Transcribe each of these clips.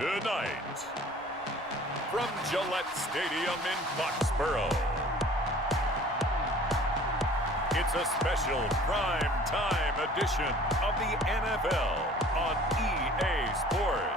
Tonight, from Gillette Stadium in Foxborough, it's a special prime time edition of the NFL on EA Sports.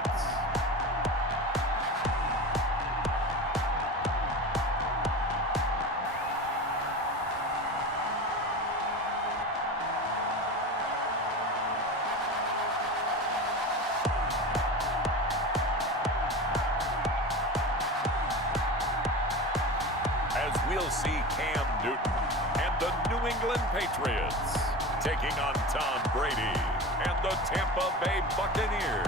We'll see Cam Newton and the New England Patriots taking on Tom Brady and the Tampa Bay Buccaneers.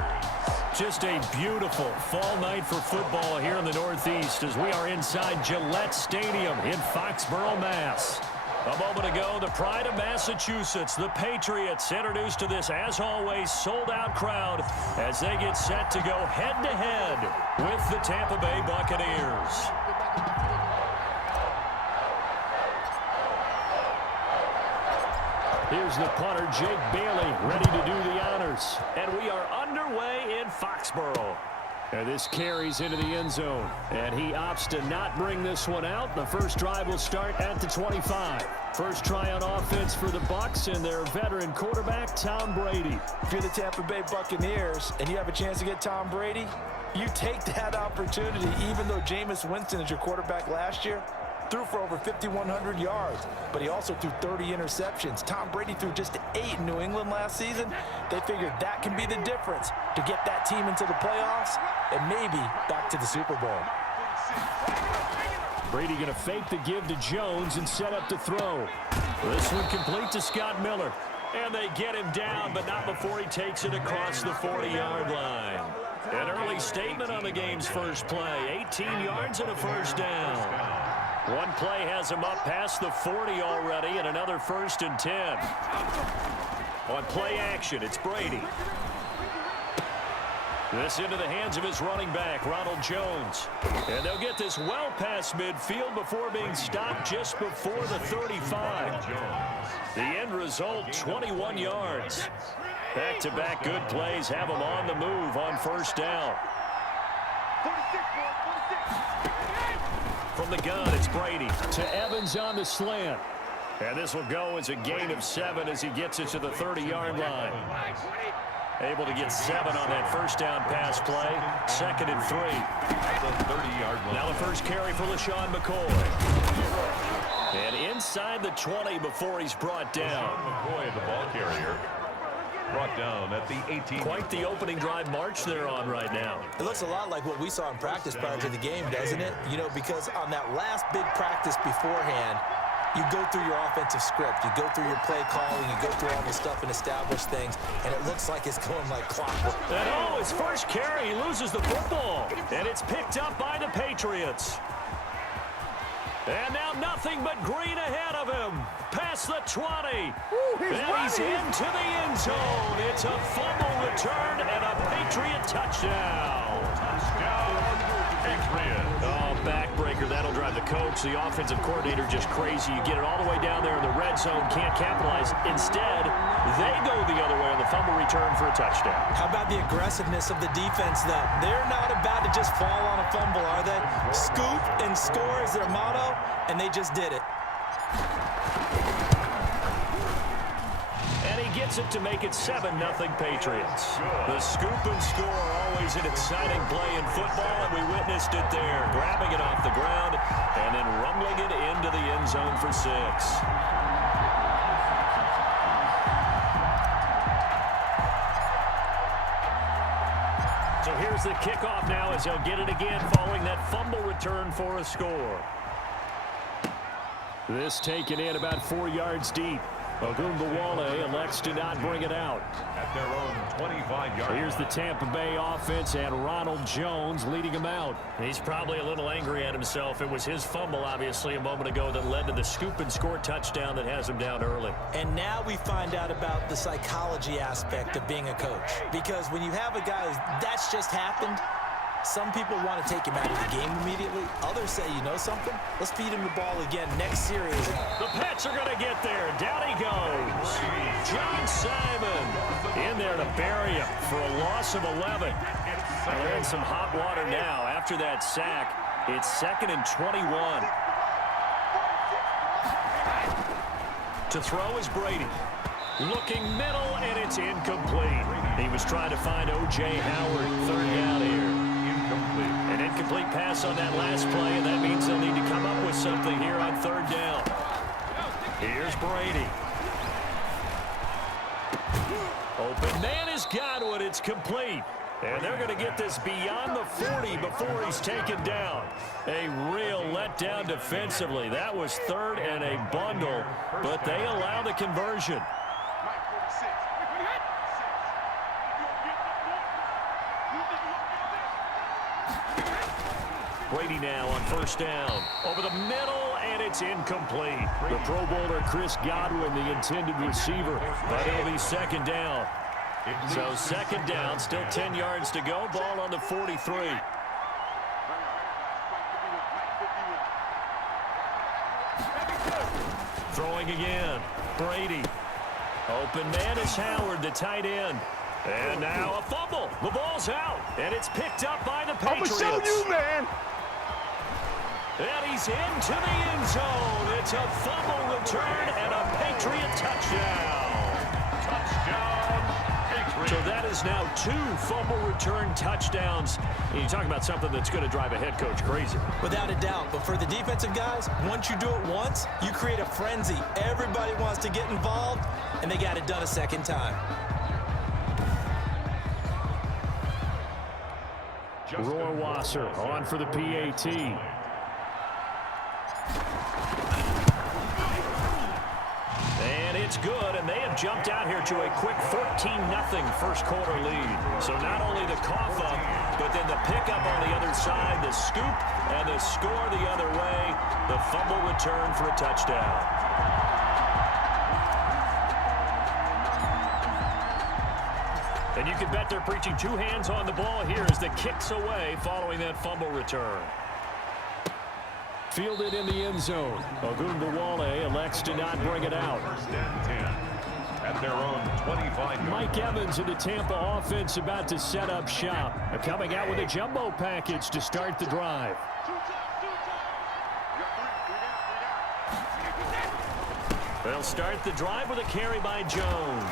Just a beautiful fall night for football here in the Northeast as we are inside Gillette Stadium in Foxborough, Mass. A moment ago, the pride of Massachusetts, the Patriots, introduced to this, as always, sold-out crowd as they get set to go head-to-head with the Tampa Bay Buccaneers. Here's the punter, Jake Bailey, ready to do the honors. And we are underway in Foxborough. And this carries into the end zone. And he opts to not bring this one out. The first drive will start at the 25. First try on offense for the Bucs and their veteran quarterback, Tom Brady. If you're the Tampa Bay Buccaneers and you have a chance to get Tom Brady, you take that opportunity, even though Jameis Winston is your quarterback last year. Threw for over 5,100 yards, but he also threw 30 interceptions. Tom Brady threw just 8 in New England last season. They figured that can be the difference to get that team into the playoffs and maybe back to the Super Bowl. Brady going to fake the give to Jones and set up to throw. This one complete to Scott Miller. And they get him down, but not before he takes it across the 40-yard line. An early statement on the game's first play. 18 yards and a first down. One play has him up past the 40 already, and another 1st and 10. On play action, it's Brady. This into the hands of his running back, Ronald Jones. And they'll get this well past midfield before being stopped just before the 35. The end result, 21 yards. Back-to-back good plays have him on the move on first down. From the gun, it's Brady to Evans on the slant. And this will go as a gain of 7 as he gets it to the 30-yard line. Able to get 7 on that first down pass play. 2nd and 3. The 30-yard line. Now the first carry for LaShawn McCoy. And inside the 20 before he's brought down. McCoy, the ball carrier, brought down at the 18. Quite the opening drive march they're on right now. It looks a lot like what we saw in practice prior to the game, doesn't it? You know, because on that last big practice beforehand, you go through your offensive script, you go through your play calling, you go through all the stuff and establish things, and it looks like it's going like clockwork. And his first carry, he loses the football, and it's picked up by the Patriots. And now nothing but green ahead of him. Past the 20. And he's into the end zone. It's a fumble return and a Patriot touchdown. Patriot. Oh, backbreaker. That'll drive the coach, the offensive coordinator, just crazy. You get it all the way down there in the red zone, can't capitalize. Instead, they go the other way on the fumble return for a touchdown. How about the aggressiveness of the defense, though? They're not about to just fall on a fumble, are they? Scoop and score is their motto, and they just did it. And he gets it to make it 7-0 Patriots. The scoop and score are always an exciting play in football, and we witnessed it there. Grabbing it off the ground and then rumbling it into the end zone for 6. So here's the kickoff now as he'll get it again following that fumble return for a score. This taken in about 4 yards deep. Ogunbowale elects to not bring it out. At their own 25-yard line. Here's the Tampa Bay offense and Ronald Jones leading him out. He's probably a little angry at himself. It was his fumble, obviously, a moment ago that led to the scoop and score touchdown that has him down early. And now we find out about the psychology aspect of being a coach. Because when you have a guy that's just happened, some people want to take him out of the game immediately. Others say, you know something? Let's feed him the ball again next series. The Pats are going to get there. Down he goes. John Simon in there to bury him for a loss of 11. They're in some hot water now. After that sack, it's 2nd and 21. To throw is Brady. Looking middle, and it's incomplete. He was trying to find O.J. Howard. 3rd down here. Incomplete. An incomplete pass on that last play, and that means they'll need to come up with something here on 3rd down. Here's Brady. Open man has got one. It's complete. And they're going to get this beyond the 40 before he's taken down. A real letdown defensively. That was 3rd and a bundle, but they allow the conversion. Brady now on 1st down. Over the middle, and it's incomplete. The Pro Bowler Chris Godwin, the intended receiver, but it'll be 2nd down. So 2nd down, still 10 yards to go. Ball on the 43. Throwing again. Brady. Open man is Howard, the tight end. And now a fumble. The ball's out, and it's picked up by the Patriots. I'm going to show you, man. And he's into the end zone. It's a fumble return and a Patriot touchdown. Touchdown, Patriots. So that is now 2 fumble return touchdowns. And you talk about something that's going to drive a head coach crazy. Without a doubt. But for the defensive guys, once you do it once, you create a frenzy. Everybody wants to get involved, and they got it done a 2nd time. Rohrwasser on for the PAT. And it's good, and they have jumped out here to a quick 14-0 first quarter lead. So not only the cough up, but then the pickup on the other side, the scoop, and the score the other way. The fumble return for a touchdown. And you can bet they're preaching 2 hands on the ball here as the kick's away following that fumble return. Fielded in the end zone. Ogunbowale elects to not bring it out. 1st and 10 at their own 25. Mike Evans of the Tampa offense about to set up shop. They're coming out with a jumbo package to start the drive. They'll start the drive with a carry by Jones.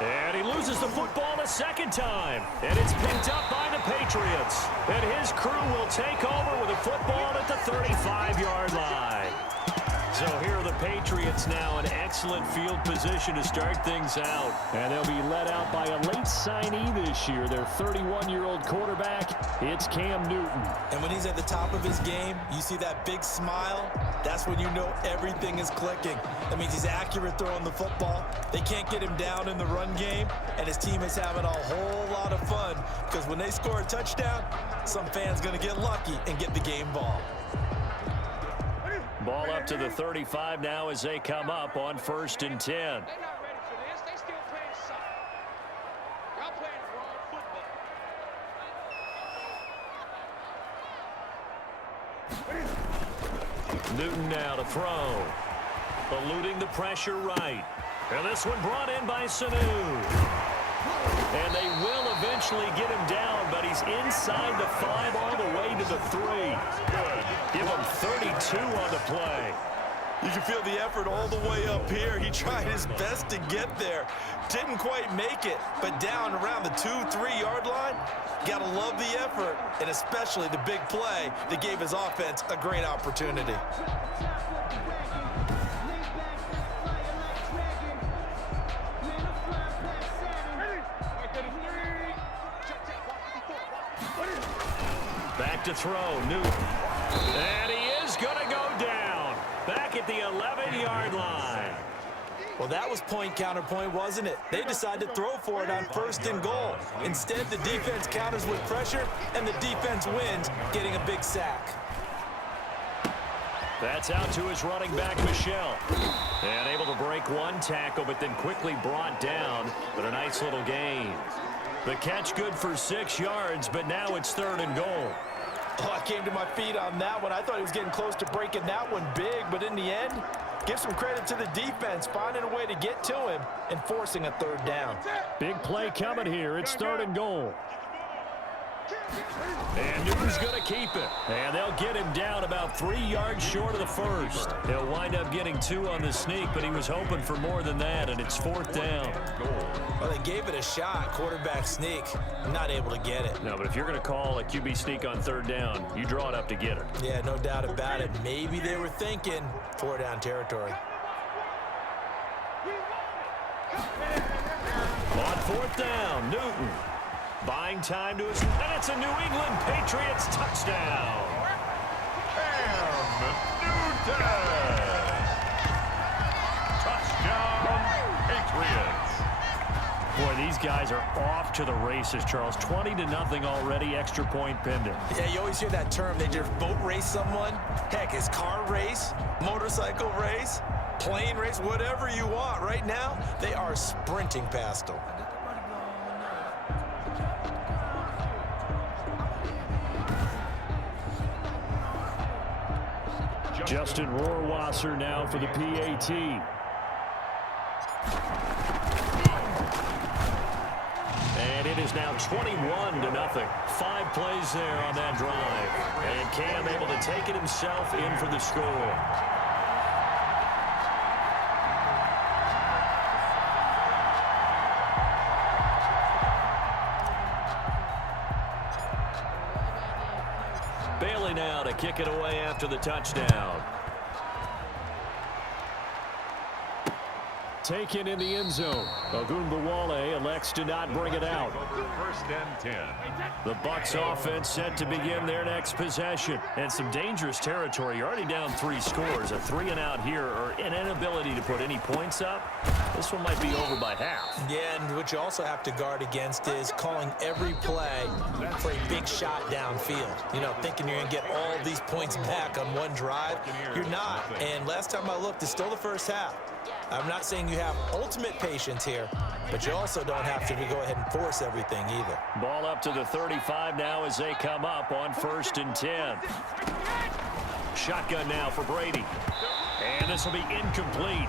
And he loses the football a 2nd time. And it's picked up by the Patriots. And his crew will take over with a football at the 35-yard line. So here are the Patriots now in excellent field position to start things out. And they'll be led out by a late signee this year, their 31-year-old quarterback. It's Cam Newton. And when he's at the top of his game, you see that big smile. That's when you know everything is clicking. That means he's accurate throwing the football. They can't get him down in the run game, and his team is having a whole lot of fun because when they score a touchdown, some fan's going to get lucky and get the game ball. Ball up to the 35 now as they come up on 1st and 10. They're not ready for this. They still playing soccer. Y'all playing wrong football. Newton now to throw. Eluding the pressure right. And this one brought in by Sanu. And they will eventually get him down, but he's inside the 5 all the way to the 3. Good. Give him 32 on the play. You can feel the effort all the way up here. He tried his best to get there. Didn't quite make it, but down around the 2-3 yard line, gotta love the effort, and especially the big play that gave his offense a great opportunity. Back to throw, Newton. And he is going to go down. Back at the 11-yard line. Well, that was point counterpoint, wasn't it? They decided to throw for it on 1st and goal. Instead, the defense counters with pressure, and the defense wins, getting a big sack. That's out to his running back, Michel. And able to break 1 tackle, but then quickly brought down. But a nice little gain. The catch good for 6 yards, but now it's 3rd and goal. Oh, I came to my feet on that one. I thought he was getting close to breaking that one big, but in the end, give some credit to the defense, finding a way to get to him and forcing a 3rd down. Big play coming here. It's 3rd and goal. And Newton's going to keep it. And they'll get him down about 3 yards short of the first. He'll wind up getting 2 on the sneak, but he was hoping for more than that, and it's 4th down. Well, they gave it a shot, quarterback sneak. Not able to get it. No, but if you're going to call a QB sneak on 3rd down, you draw it up to get it. Yeah, no doubt about it. Maybe they were thinking 4 down territory. On 4th down, Newton. Buying time to his, and it's a New England Patriots touchdown. Newton. Touchdown, Patriots. Boy, these guys are off to the races, Charles. 20-0 already, extra point pending. Yeah, you always hear that term. They just boat race someone. Heck, it's car race, motorcycle race, plane race, whatever you want. Right now, they are sprinting past them. Justin Rohrwasser now for the PAT. And it is now 21-0. 5 plays there on that drive. And Cam able to take it himself in for the score. Bailey now to kick it away after the touchdown. Taken in the end zone. Ogunbowale elects to not bring it out. 1st and 10. The Bucs offense set to begin their next possession. And some dangerous territory. You're already down 3 scores. A 3-and-out here, or an inability to put any points up. This one might be over by half. Yeah, and what you also have to guard against is calling every play for a big shot downfield. You know, thinking you're going to get all these points back on one drive. You're not. And last time I looked, it's still the first half. I'm not saying you have ultimate patience here, but you also don't have to go ahead and force everything either. Ball up to the 35 now as they come up on 1st and 10. Shotgun now for Brady. And this will be incomplete.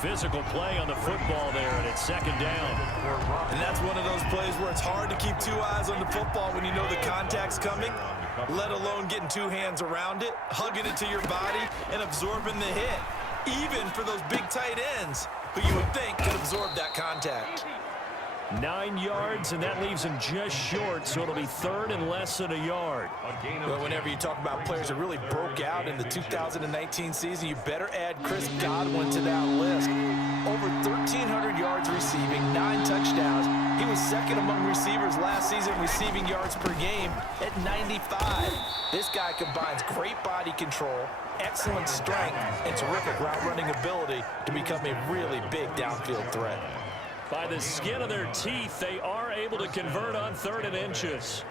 Physical play on the football there, and it's 2nd down. And that's one of those plays where it's hard to keep 2 eyes on the football when you know the contact's coming, let alone getting 2 hands around it, hugging it to your body, and absorbing the hit. Even for those big tight ends who you would think could absorb that contact. 9 yards, and that leaves him just short, so it'll be 3rd and less than a yard. Well, whenever you talk about players that really broke out in the 2019 season, you better add Chris Godwin to that list. Over 1,300 yards receiving, 9 touchdowns. He was 2nd among receivers last season receiving yards per game at 95. This guy combines great body control, excellent strength, and terrific route running ability to become a really big downfield threat. By the skin of their teeth, they are able to convert on 3rd and inches.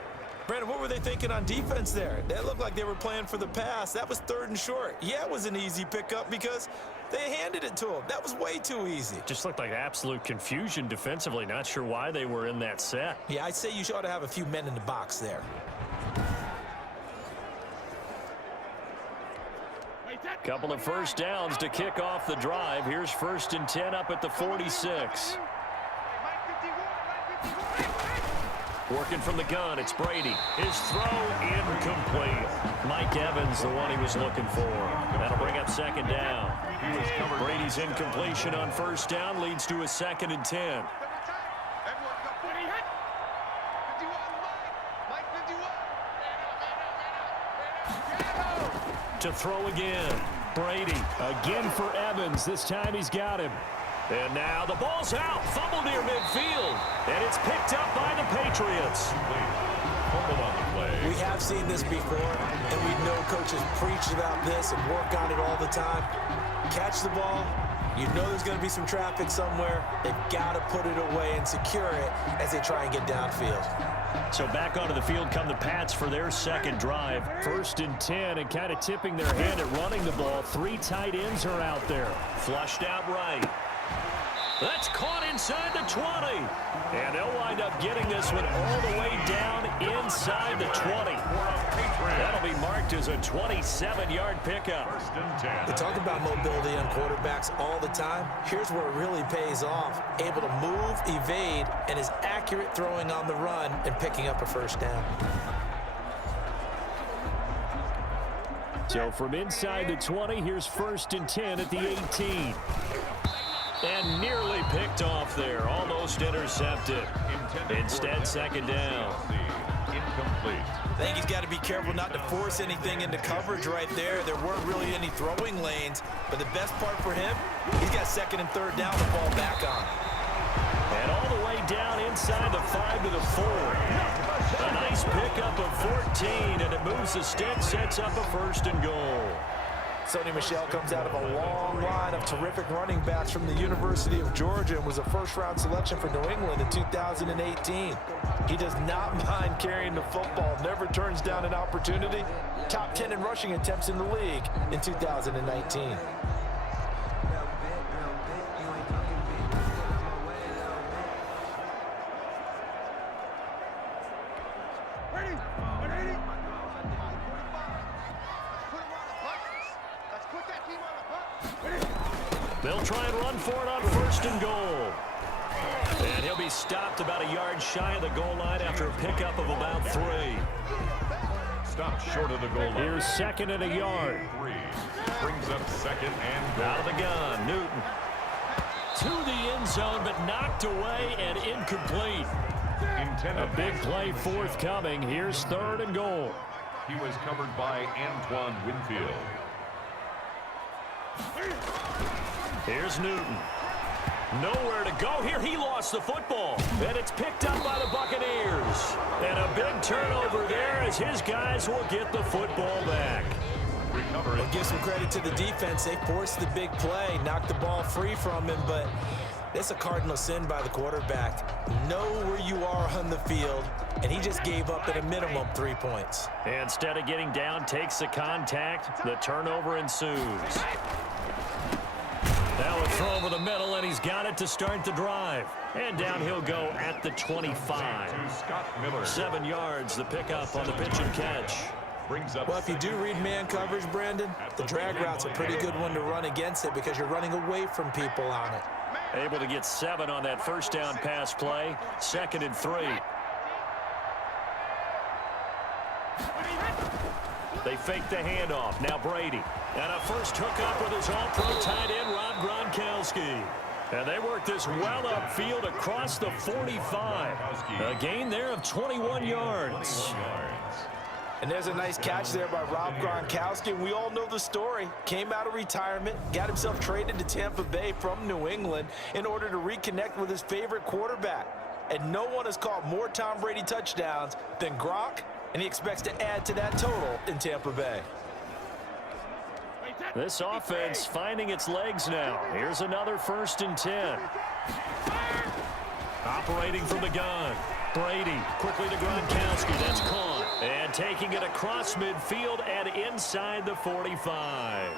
Brandon, what were they thinking on defense there? That looked like they were playing for the pass. That was 3rd and short. Yeah, it was an easy pickup because they handed it to him. That was way too easy. Just looked like absolute confusion defensively. Not sure why they were in that set. Yeah, I'd say you ought to have a few men in the box there. Couple of 1st downs to kick off the drive. Here's 1st and 10 up at the 46. Working from the gun, it's Brady. His throw incomplete. Mike Evans, the one he was looking for. That'll bring up 2nd down. Brady's incompletion on 1st down leads to a 2nd and 10. To throw again. Brady again for Evans. This time he's got him. And now the ball's out. Fumble near midfield. And it's picked up by the Patriots. Fumble on the play. We have seen this before, and we know coaches preach about this and work on it all the time. Catch the ball. You know there's going to be some traffic somewhere. They've got to put it away and secure it as they try and get downfield. So back onto the field come the Pats for their 2nd drive. 1st and 10, and kind of tipping their hand at running the ball. 3 tight ends are out there. Flushed out right. That's caught inside the 20. And they'll wind wind up getting this one all the way down inside the 20. That'll be marked as a 27-yard pickup. We talk about mobility on quarterbacks all the time. Here's where it really pays off. Able to move, evade, and is accurate throwing on the run and picking up a first down. So from inside the 20, here's 1st and 10 at the 18. And nearly picked off there, almost intercepted. Instead, 2nd down. Incomplete. I think he's got to be careful not to force anything into coverage right there. There weren't really any throwing lanes, but the best part for him, he's got 2nd and 3rd down to fall back on. And all the way down inside the 5 to the 4. A nice pickup of 14, and it moves the stick, sets up a 1st and goal. Sony Michel comes out of a long line of terrific running backs from the University of Georgia and was a first-round selection for New England in 2018. He does not mind carrying the football, never turns down an opportunity. Top 10 in rushing attempts in the league in 2019. They'll try and run for it on 1st and goal. And he'll be stopped about a yard shy of the goal line after a pickup of about 3. Stopped short of the goal line. Here's 2nd and a yard. 3. Brings up 2nd and goal. Out of the gun, Newton. To the end zone, but knocked away and incomplete. A big play forthcoming. Here's 3rd and goal. He was covered by Antoine Winfield. Here's Newton. Nowhere to go here. He lost the football. And it's picked up by the Buccaneers. And a big turnover there as his guys will get the football back. Well, give some credit to the defense. They forced the big play, knocked the ball free from him, but it's a cardinal sin by the quarterback. Know where you are on the field, and he just gave up at a minimum 3 points. Instead of getting down, takes the contact. The turnover ensues. Now a throw over the middle, and he's got it to start the drive. And down he'll go at the 25. 7 yards, the pickup on the pitch and catch. Well, if you do read man coverage, Brandon, the drag route's a pretty good one to run against it because you're running away from people on it. Able to get 7 on that 1st down pass play. 2nd and 3. They fake the handoff. Now Brady. And a first hookup with his all-pro tight end, Rob Gronkowski. And they work this well upfield across the 45. A gain there of 21 yards. And there's a nice catch there by Rob Gronkowski. We all know the story. Came out of retirement, got himself traded to Tampa Bay from New England in order to reconnect with his favorite quarterback. And no one has caught more Tom Brady touchdowns than Gronk, and he expects to add to that total in Tampa Bay. This offense finding its legs now. Here's another 1st and 10. Operating from the gun. Brady quickly to Gronkowski. That's caught. And taking it across midfield and inside the 45.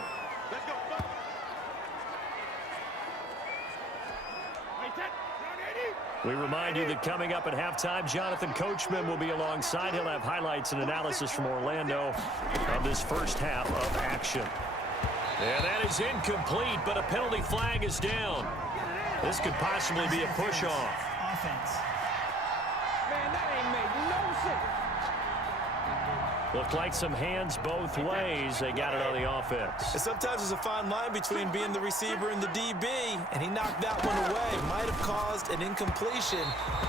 We remind you that coming up at halftime, Jonathan Coachman will be alongside. He'll have highlights and analysis from Orlando of this first half of action. And that is incomplete, but a penalty flag is down. This could possibly be a push-off. Offense. Man, that ain't made no sense. Looked like some hands both ways. They got it on the offense. And sometimes there's a fine line between being the receiver and the DB, and he knocked that one away. Might have caused an incompletion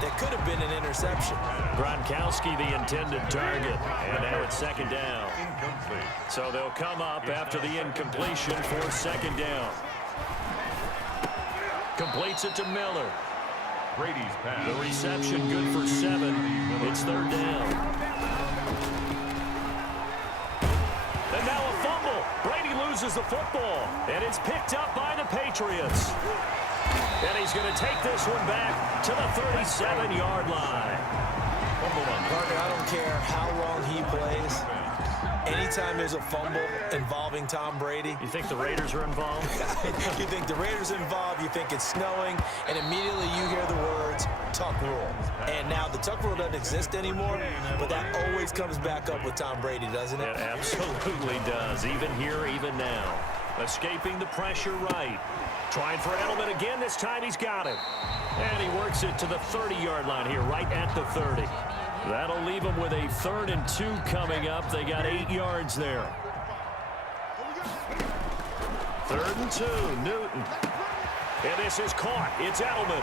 that could have been an interception. Gronkowski, the intended target. And now it's 2nd down. Incomplete. So they'll come up after the incompletion for 2nd down. Completes it to Miller. Brady's pass. The reception good for 7. It's 3rd down. And now a fumble. Brady loses the football. And it's picked up by the Patriots. And he's going to take this one back to the 37-yard line. Parker, I don't care how long he plays. Anytime there's a fumble involving Tom Brady. You think the Raiders are involved? You think the Raiders are involved, you think it's snowing, and immediately you hear the words, tuck rule. And now the tuck rule doesn't exist anymore, but that always comes back up with Tom Brady, doesn't it? It absolutely does, even here, even now. Escaping the pressure right. Trying for Edelman again. This time he's got it. And he works it to the 30-yard line here, right at the 30. That'll leave him with a 3rd and 2 coming up. They got 8 yards there. 3rd and 2, Newton. And this is caught. It's Edelman.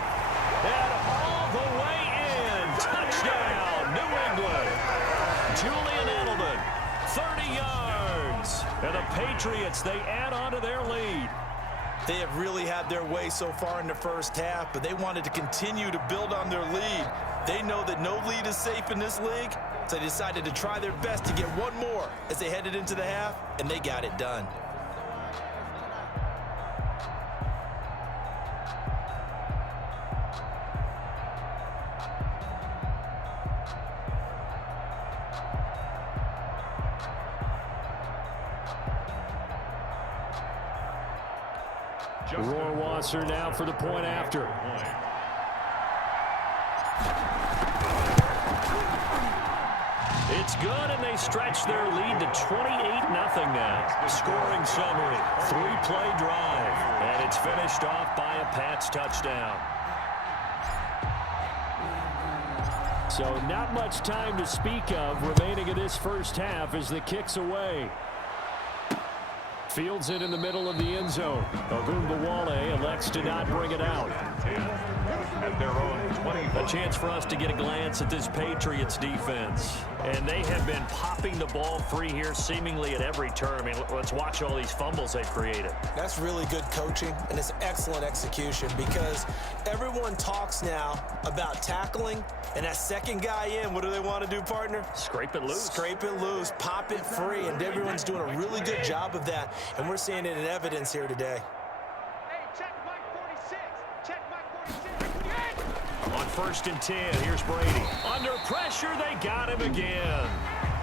And all the way in. Touchdown, New England. Julian Edelman, 30 yards. And the Patriots, they add on to their lead. They have really had their way so far in the first half, but they wanted to continue to build on their lead. They know that no lead is safe in this league, so they decided to try their best to get one more as they headed into the half, and they got it done. Rohrwasser now for the point after. It's good, and they stretch their lead to 28-0 now. Scoring summary, 3-play drive, and it's finished off by a Pats touchdown. So not much time to speak of remaining in this first half as the kick's away. Fields it in the middle of the end zone. Ogunbowale elects to not bring it out. At their own 20. A chance for us to get a glance at this Patriots defense. And they have been popping the ball free here seemingly at every turn. I mean, let's watch all these fumbles they've created. That's really good coaching, and it's excellent execution because everyone talks now about tackling, and that second guy in, what do they want to do, partner? Scrape it loose. Scrape it loose, pop it free, and everyone's doing a really good job of that, and we're seeing it in evidence here today. Hey, check Mike 46. Check Mike 46. Yes! On 1st and 10, here's Brady. Under pressure, they got him again.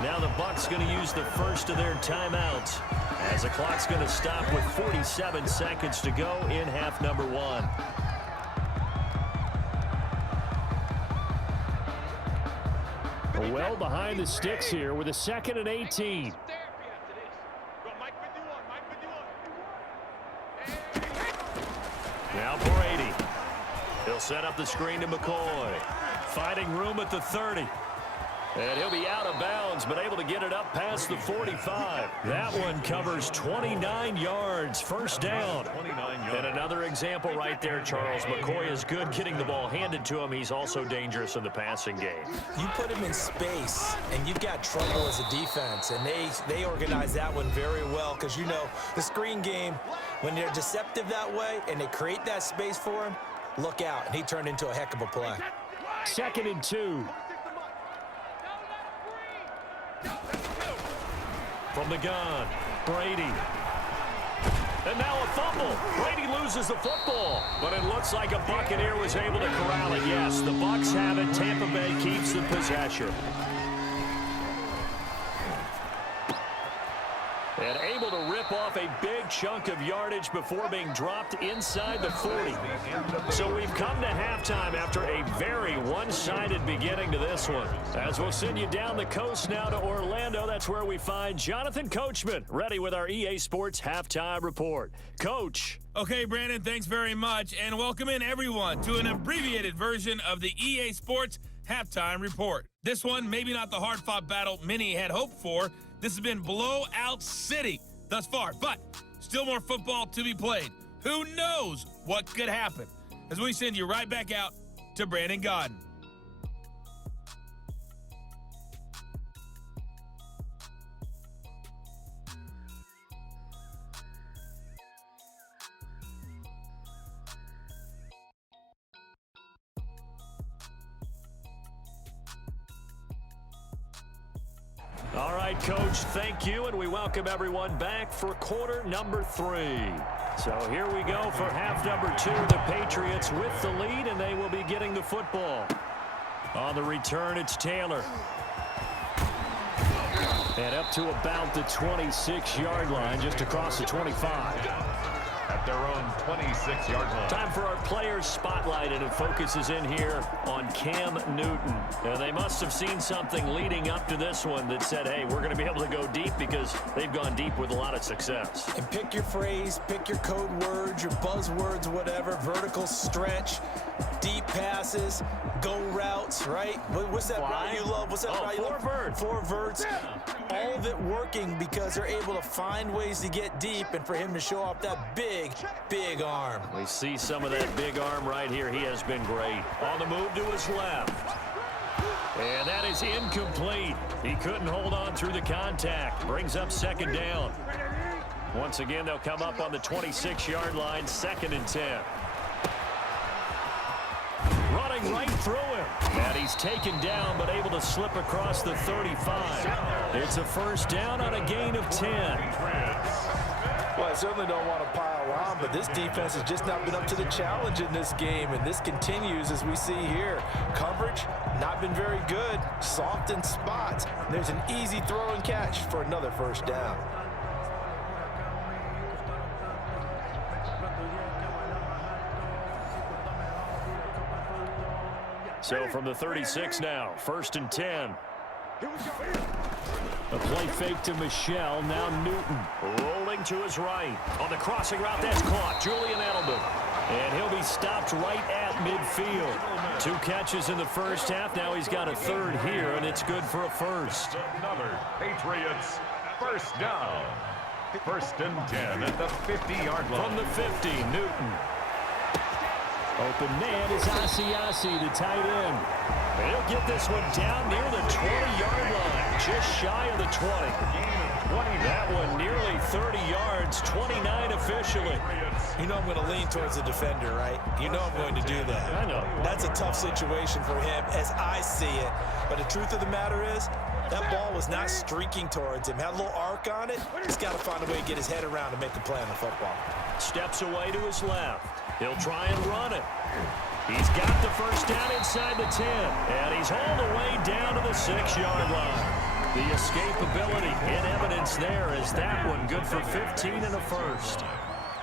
Now the Bucs going to use the first of their timeouts as the clock's going to stop with 47 seconds to go in half number 1. Well behind the sticks here with a 2nd and 18. Now Brady. He'll set up the screen to McCoy. Finding room at the 30. And he'll be out of bounds, but able to get it up past the 45. That one covers 29 yards. First down. And another example right there, Charles. McCoy is good getting the ball handed to him. He's also dangerous in the passing game. You put him in space, and you've got trouble as a defense. And they organize that one very well because, you know, the screen game, when they're deceptive that way and they create that space for him, look out. And he turned into a heck of a play. 2nd and 2. From the gun, Brady. And now a fumble. Brady loses the football, but it looks like a Buccaneer was able to corral it. Yes, the Bucs have it. Tampa Bay keeps the possession. And able to rip off a big chunk of yardage before being dropped inside the 40. So we've come to halftime after a very one-sided beginning to this one. As we'll send you down the coast now to Orlando, that's where we find Jonathan Coachman, ready with our EA Sports Halftime Report. Coach. Okay, Brandon, thanks very much. And welcome in, everyone, to an abbreviated version of the EA Sports Halftime Report. This one, maybe not the hard-fought battle many had hoped for. This has been blowout city thus far, but still more football to be played. Who knows what could happen? As we send you right back out to Brandon Gaudin. All right, Coach, thank you, and we welcome everyone back for quarter number 3. So here we go for half number 2. The Patriots with the lead, and they will be getting the football. On the return, it's Taylor. And up to about the 26-yard line, just across the 25. at their own 26-yard line. Time for our players spotlight, and it focuses in here on Cam Newton. And they must have seen something leading up to this one that said, hey, we're going to be able to go deep, because they've gone deep with a lot of success. And pick your phrase, pick your code words, your buzzwords, whatever. Vertical stretch, deep passes, go routes, right? What's that route you love? What's that route you love? Four verts. All of it working because they're able to find ways to get deep, and for him to show off that big, big arm. We see some of that big arm right here. He has been great. On the move to his left. And that is incomplete. He couldn't hold on through the contact. Brings up second down. Once again, they'll come up on the 26-yard line, 2nd and 10. Running right through him. And he's taken down, but able to slip across the 35. It's a first down on a gain of 10. Well, I certainly don't want to pile on, but this defense has just not been up to the challenge in this game, and this continues as we see here. Coverage, not been very good. Soft in spots. There's an easy throw and catch for another first down. So from the 36 now, 1st and 10. A play fake to Michelle. Now Newton rolling to his right. On the crossing route, that's caught. Julian Edelman. And he'll be stopped right at midfield. 2 catches in the first half. Now he's got a 3rd here, and it's good for a first. Another Patriots first down. 1st and 10 at the 50-yard line. From the 50, Newton. Open man is Asiasi, the tight end. And he'll get this one down near the 20-yard line, just shy of the 20. That one nearly 30 yards, 29 officially. You know I'm going to lean towards the defender, right? You know I'm going to do that. I know. That's a tough situation for him as I see it. But the truth of the matter is, that ball was not streaking towards him. Had a little arc on it. He's got to find a way to get his head around to make a play on the football. Steps away to his left. He'll try and run it. He's got the first down inside the 10. And he's all the way down to the 6-yard line. The escapability in evidence there is that one good for 15 and a first.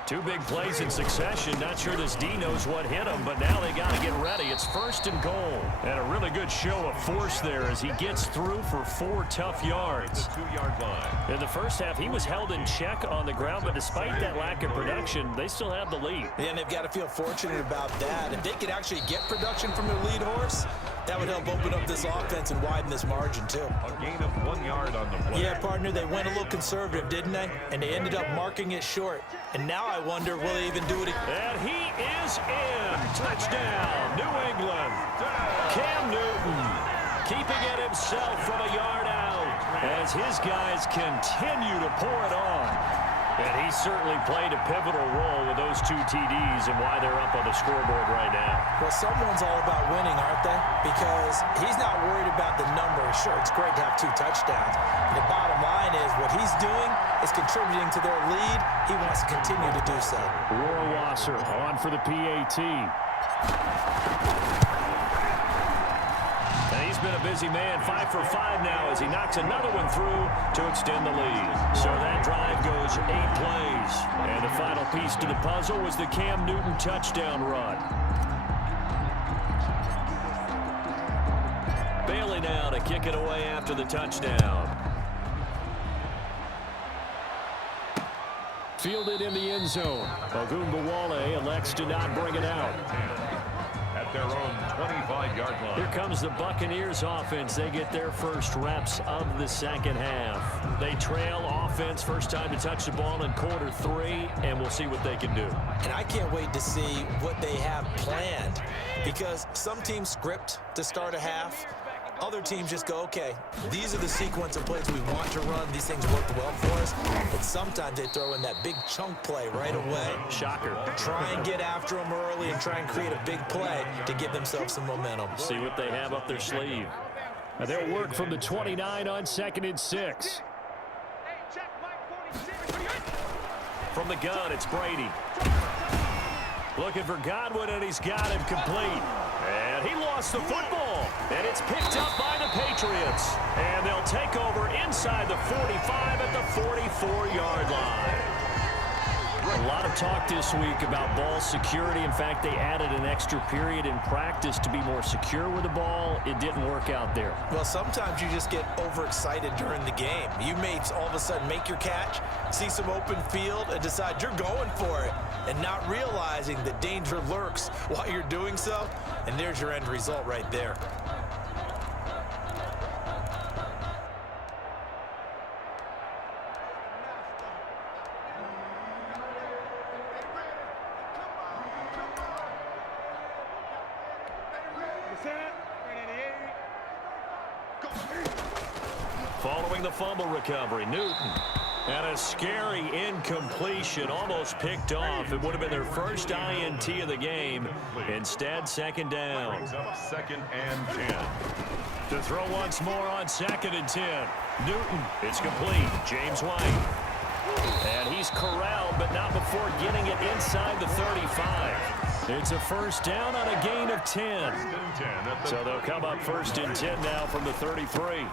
2 big plays in succession. Not sure this D knows what hit him, but now they got to get ready. It's 1st and goal. And a really good show of force there as he gets through for 4 tough yards. The 2-yard line. In the first half, he was held in check on the ground, but despite that lack of production, they still have the lead. And they've got to feel fortunate about that. If they could actually get production from their lead horse, that would help open up this offense and widen this margin, too. A gain of 1 yard on the play. Yeah, partner, they went a little conservative, didn't they? And they ended up marking it short. And now I wonder, will they even do it again? And he is in. Touchdown, New England. Cam Newton keeping it himself from a yard out as his guys continue to pour it on. And he certainly played a pivotal role with those 2 TDs and why they're up on the scoreboard right now. Well, someone's all about winning, aren't they? Because he's not worried about the numbers. Sure, it's great to have 2 touchdowns. And the bottom line is what he's doing is contributing to their lead. He wants to continue to do so. Rohrwasser on for the PAT. And he's been a busy man, 5 for 5 now as he knocks another one through to extend the lead. So that drive goes 8 plays. And the final piece to the puzzle was the Cam Newton touchdown run. Bailey now to kick it away after the touchdown. Fielded in the end zone. Ogunbowale elects to not bring it out. At their own 25-yard line. Here comes the Buccaneers offense. They get their first reps of the second half. They trail offense, first time to touch the ball in quarter 3, and we'll see what they can do. And I can't wait to see what they have planned, because some teams script to start a half. Other teams just go, okay, these are the sequence of plays we want to run. These things worked well for us. But sometimes they throw in that big chunk play right away. Shocker. Try and get after them early and try and create a big play to give themselves some momentum. See what they have up their sleeve. And they'll work from the 29 on 2nd and 6. From the gun, it's Brady. Looking for Godwin, and he's got him complete. And he lost the football. And it's picked up by the Patriots. And they'll take over inside the 45 at the 44-yard line. A lot of talk this week about ball security. In fact, they added an extra period in practice to be more secure with the ball. It didn't work out there. Well, sometimes you just get overexcited during the game. You may all of a sudden make your catch, see some open field, and decide you're going for it, and not realizing that danger lurks while you're doing so, and there's your end result right there. Following the fumble recovery, Newton. And a scary incompletion, almost picked off. It would have been their first INT of the game. Instead, second down. Second and 10. To throw once more on second and 10. Newton, it's complete. James White. And he's corralled, but not before getting it inside the 35. It's a first down on a gain of 10. So they'll come up first and 10 now from the 33.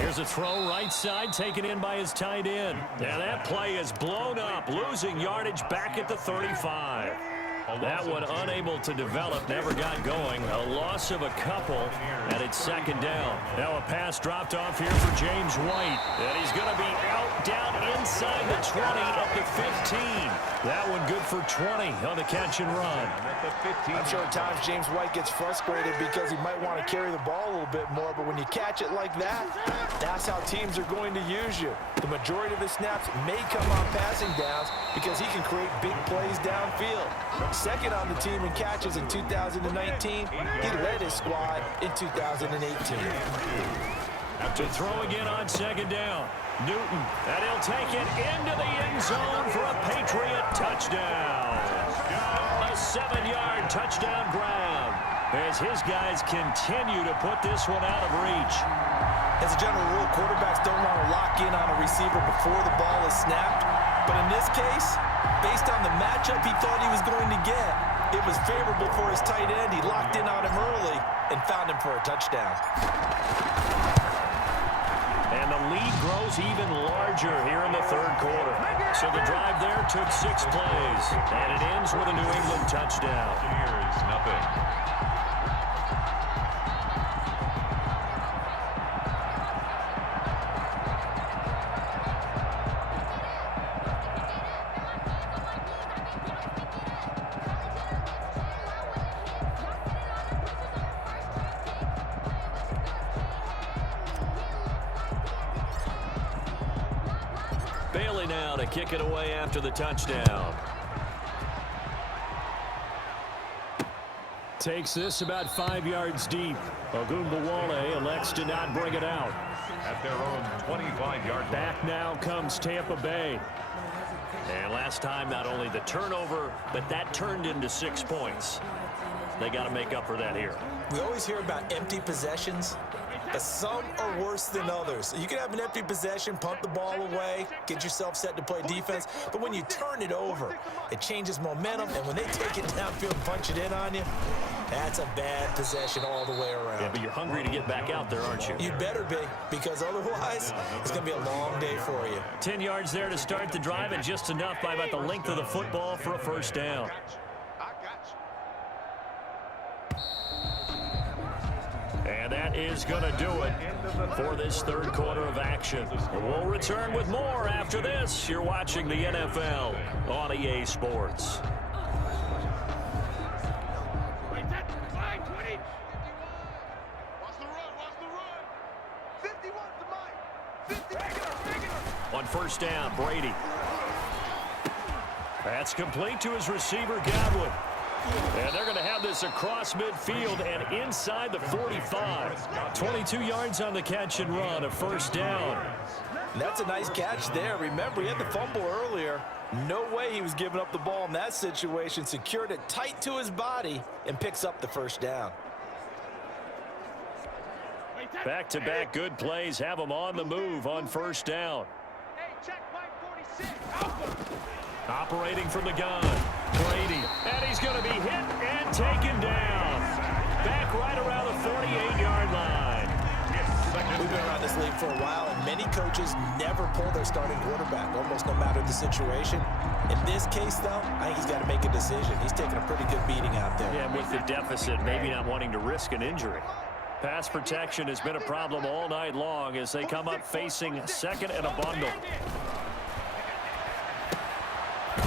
Here's a throw right side taken in by his tight end. And that play is blown up, losing yardage back at the 35. That one unable to develop, never got going. A loss of a couple, and it's second down. Now a pass dropped off here for James White. And he's going to be out down inside the 20 at the 15. That one good for 20 on the catch and run. I'm sure at times James White gets frustrated because he might want to carry the ball a little bit more, but when you catch it like that, that's how teams are going to use you. The majority of the snaps may come on passing downs because he can create big plays downfield. Second on the team in catches in 2019. He led his squad in 2018. To throw again on second down. Newton, and he'll take it into the end zone for a Patriot touchdown. A 7-yard touchdown grab as his guys continue to put this one out of reach. As a general rule, quarterbacks don't want to lock in on a receiver before the ball is snapped. But in this case, based on the matchup he thought he was going to get, it was favorable for his tight end. He locked in on him early and found him for a touchdown. And the lead grows even larger here in the third quarter. So the drive there took 6 plays, and it ends with a New England touchdown. Here's nothing. Bailey now to kick it away after the touchdown. Takes this about 5 yards deep. Ogunbowale elects to not bring it out. At their own 25-yard line. Back now comes Tampa Bay. And last time, not only the turnover, but that turned into 6 points. They got to make up for that here. We always hear about empty possessions, but some are worse than others. You can have an empty possession, punt the ball away, get yourself set to play defense, but when you turn it over, it changes momentum, and when they take it downfield and punch it in on you, that's a bad possession all the way around. Yeah, but you're hungry to get back out there, aren't you? You better be, because otherwise, it's going to be a long day for you. 10 yards there to start the drive, and just enough by about the length of the football for a first down. And that is going to do it for this third quarter of action. We'll return with more after this. You're watching the NFL on EA Sports. On first down, Brady. That's complete to his receiver, Godwin. And they're going to have this across midfield and inside the 45. 22 yards on the catch and run, a first down. That's a nice catch there. Remember, he had the fumble earlier. No way he was giving up the ball in that situation. Secured it tight to his body and picks up the first down. Back-to-back good plays have him on the move on first down. Operating from the gun, Brady, and he's going to be hit and taken down. Back right around the 48-yard line. We've been around this league for a while, and many coaches never pull their starting quarterback, almost no matter the situation. In this case, though, I think he's got to make a decision. He's taking a pretty good beating out there. Yeah, with the deficit, maybe not wanting to risk an injury. Pass protection has been a problem all night long as they come up facing second and a bundle.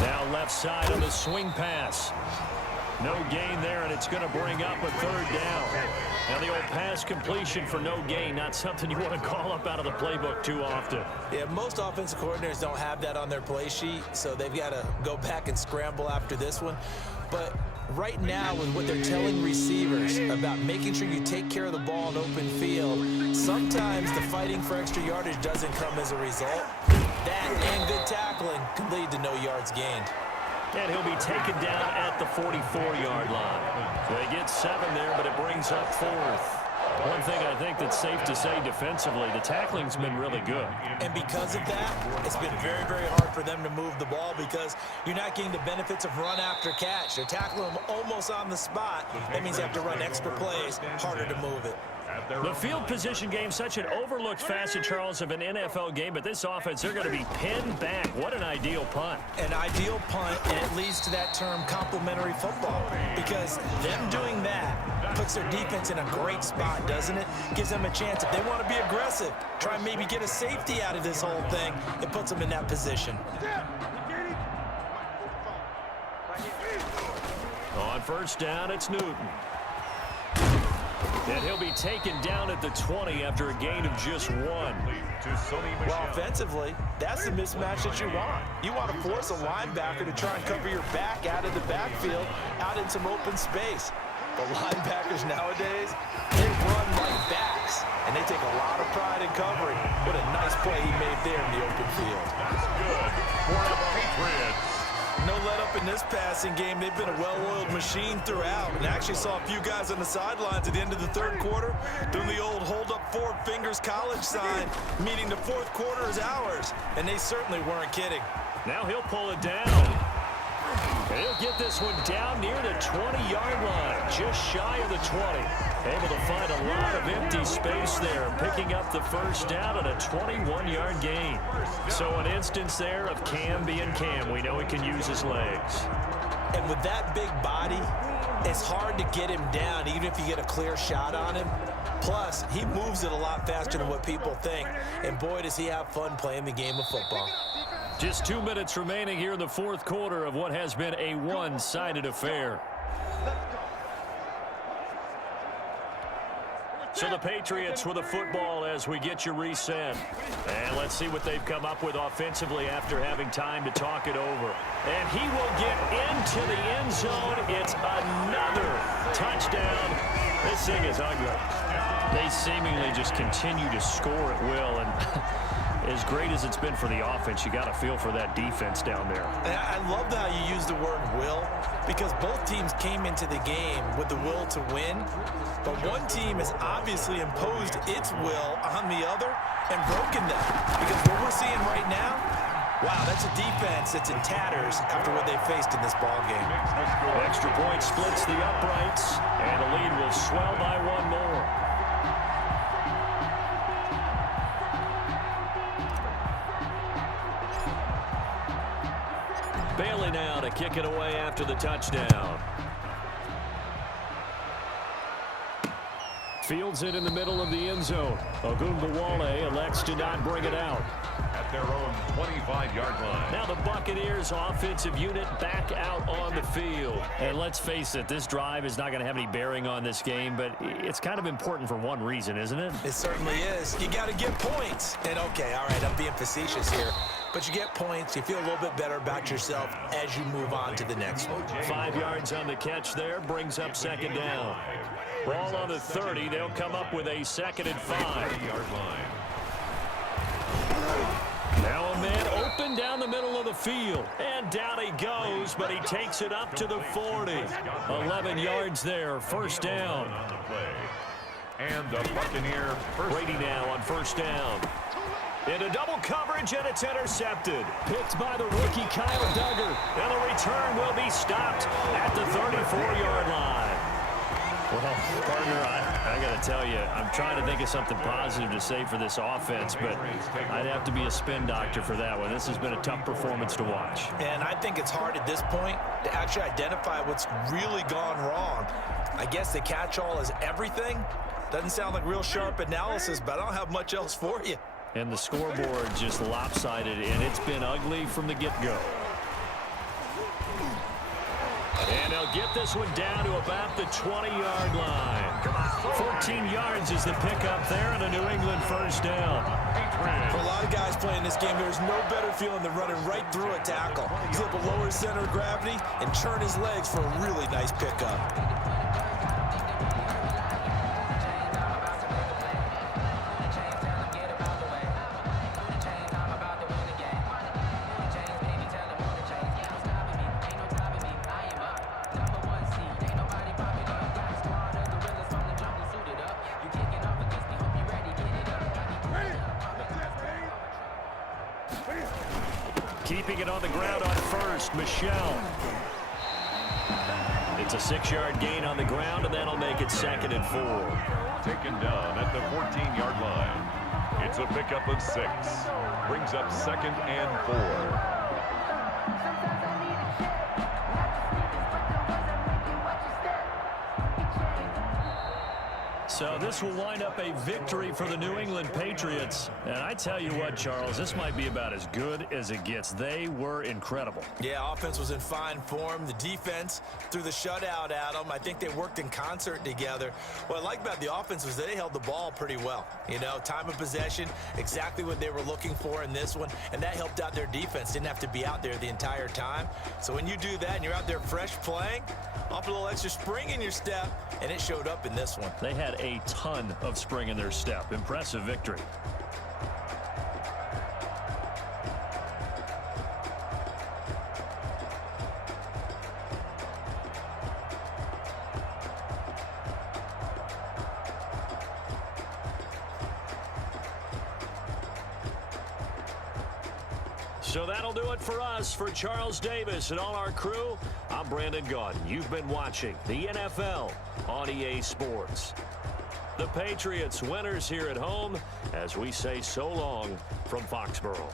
Now left side on the swing pass. No gain there, and it's going to bring up a third down. Now the old pass completion for no gain, not something you want to call up out of the playbook too often. Yeah, most offensive coordinators don't have that on their play sheet, so they've got to go back and scramble after this one. But right now, with what they're telling receivers about making sure you take care of the ball in open field, sometimes the fighting for extra yardage doesn't come as a result. That and good tackling can lead to no yards gained. And he'll be taken down at the 44-yard line. They get 7 there, but it brings up 4th. One thing I think that's safe to say defensively, the tackling's been really good. And because of that, it's been very, very hard for them to move the ball because you're not getting the benefits of run after catch. They're tackling them almost on the spot. That means they have to run extra plays, harder to move it. The field position game, such an overlooked facet, Charles, of an NFL game, but this offense, they're going to be pinned back. What an ideal punt. An ideal punt, and it leads to that term complementary football, because them doing that puts their defense in a great spot, doesn't it? Gives them a chance. If they want to be aggressive, try and maybe get a safety out of this whole thing, it puts them in that position. On first down, it's Newton. And he'll be taken down at the 20 after a gain of just 1. Well, offensively, that's the mismatch that you want. You want to force a linebacker to try and cover your back out of the backfield, out in some open space. But linebackers nowadays, they run like backs, and they take a lot of pride in covering. What a nice play he made there in the open field. That's good for the Patriots. No let up in this passing game. They've been a well-oiled machine throughout. And actually saw a few guys on the sidelines at the end of the third quarter doing the old hold up 4 fingers college sign, meaning the fourth quarter is ours. And they certainly weren't kidding. Now he'll pull it down. And he'll get this one down near the 20-yard line, just shy of the 20. Able to find a lot of empty space there, picking up the first down and a 21-yard gain. So an instance there of Cam being Cam. We know he can use his legs. And with that big body, it's hard to get him down, even if you get a clear shot on him. Plus, he moves it a lot faster than what people think. And boy, does he have fun playing the game of football. Just 2 minutes remaining here in the fourth quarter of what has been a one-sided affair. So the Patriots with a football as we get you reset. And let's see what they've come up with offensively after having time to talk it over. And he will get into the end zone. It's another touchdown. This thing is ugly. They seemingly just continue to score at will. And as great as it's been for the offense, you got to feel for that defense down there. I love how you use the word will, because both teams came into the game with the will to win, but one team has obviously imposed its will on the other and broken that. Because what we're seeing right now, wow, that's a defense that's in tatters after what they faced in this ball game. Extra point splits the uprights, and the lead will swell by 1 more. Bailey now to kick it away after the touchdown. Fields it in the middle of the end zone. Ogunbowale elects to not bring it out. At their own 25-yard line. Now the Buccaneers offensive unit back out on the field. And let's face it, this drive is not going to have any bearing on this game, but it's kind of important for one reason, isn't it? It certainly is. You got to get points. And okay, all right, I'm being facetious here. But you get points, you feel a little bit better about yourself as you move on to the next one. 5 yards on the catch there, brings up second down. Ball on the 30, they'll come up with a 2nd and 5. Now a man open down the middle of the field. And down he goes, but he takes it up to the 40. 11 yards there, first down. And the Buccaneer Brady now on first down. Into double coverage, and it's intercepted. Picked by the rookie Kyle Duggar. And the return will be stopped at the 34-yard line. Well, partner, I got to tell you, I'm trying to think of something positive to say for this offense, but I'd have to be a spin doctor for that one. This has been a tough performance to watch. And I think it's hard at this point to actually identify what's really gone wrong. I guess the catch-all is everything. Doesn't sound like real sharp analysis, but I don't have much else for you. And the scoreboard just lopsided, and it's been ugly from the get-go. And they'll get this one down to about the 20-yard line. 14 yards is the pickup there, and a New England first down. For a lot of guys playing this game, there's no better feeling than running right through a tackle. He's able to lower his center of gravity and turn his legs for a really nice pickup. Keeping it on the ground on first, Michelle. It's a 6-yard gain on the ground, and that'll make it 2nd and 4. Taken down at the 14-yard line. It's a pickup of 6. Brings up 2nd and 4. So this will wind up a victory for the New England Patriots. And I tell you what, Charles, this might be about as good as it gets. They were incredible. Yeah, offense was in fine form. The defense threw the shutout at them. I think they worked in concert together. What I like about the offense was they held the ball pretty well. You know, time of possession, exactly what they were looking for in this one. And that helped out their defense. Didn't have to be out there the entire time. So when you do that and you're out there fresh playing, off a little extra spring in your step, and it showed up in this one. They had a ton of spring in their step. Impressive victory. So that'll do it for us. For Charles Davis and all our crew, I'm Brandon Gaudin. You've been watching the NFL on EA Sports. The Patriots winners here at home as we say so long from Foxborough.